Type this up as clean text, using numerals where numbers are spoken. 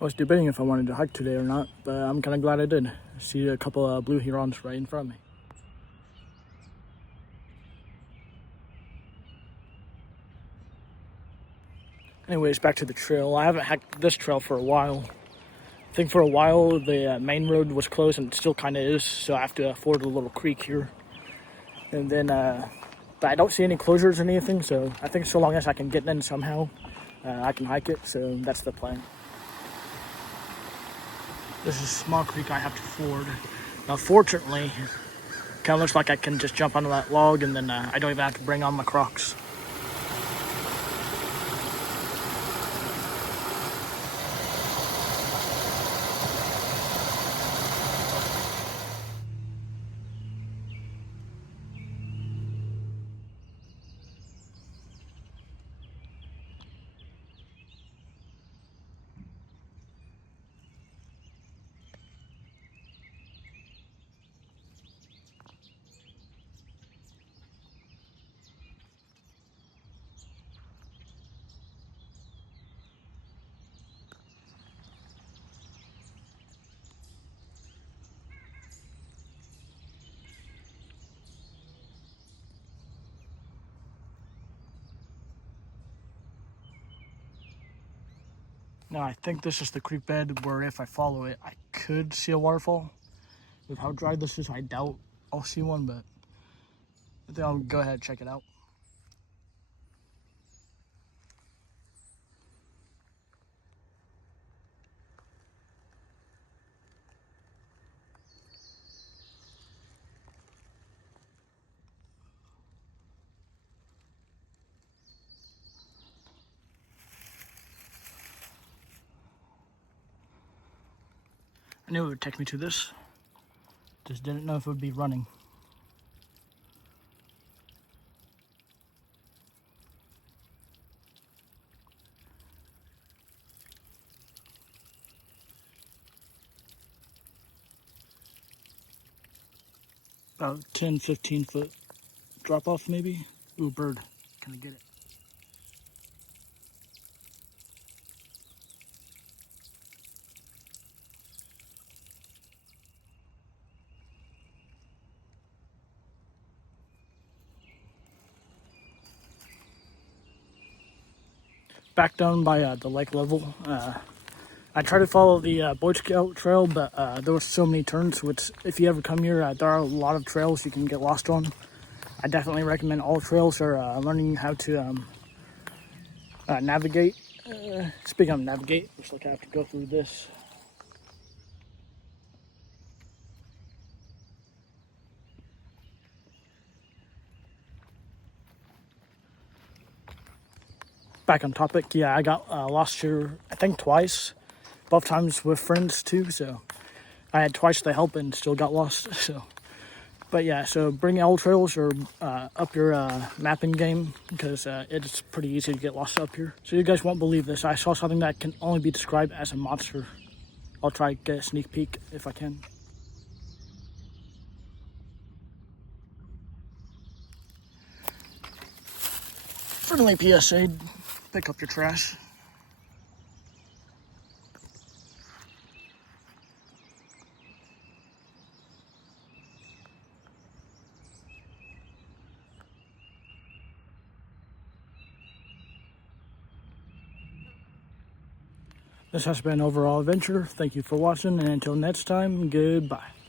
I was debating if I wanted to hike today or not, but I'm kind of glad I did. I see a couple of blue herons right in front of me. Anyways, back to the trail. I haven't hiked this trail for a while. I think for a while the main road was closed, and it still kind of is, so I have to ford a little creek here. And then, but I don't see any closures or anything, so I think so long as I can get in somehow, I can hike it, so that's the plan. This is a small creek I have to ford. Now, fortunately, it kind of looks like I can just jump onto that log, and then I don't even have to bring on my Crocs. Now, I think this is the creek bed where if I follow it, I could see a waterfall. With how dry this is, I doubt I'll see one, but I think I'll go ahead and check it out. I knew it would take me to this. Just didn't know if it would be running. About 10, 15 foot drop off maybe. Ooh, bird. Can I get it? Back down by the lake level. I tried to follow the Boy Scout trail, but there were so many turns, which if you ever come here, there are a lot of trails you can get lost on. I definitely recommend all trails or learning how to navigate. Speaking of navigate, looks like I have to go through this. Back on topic, yeah, I got lost here, I think twice, both times with friends too, so I had twice the help and still got lost, so. But yeah, so bring L trails or up your mapping game, because it's pretty easy to get lost up here. So you guys won't believe this, I saw something that can only be described as a monster. I'll try to get a sneak peek if I can. Friendly PSA, pick up your trash. This has been Overall Adventure. Thank you for watching, and until next time, goodbye.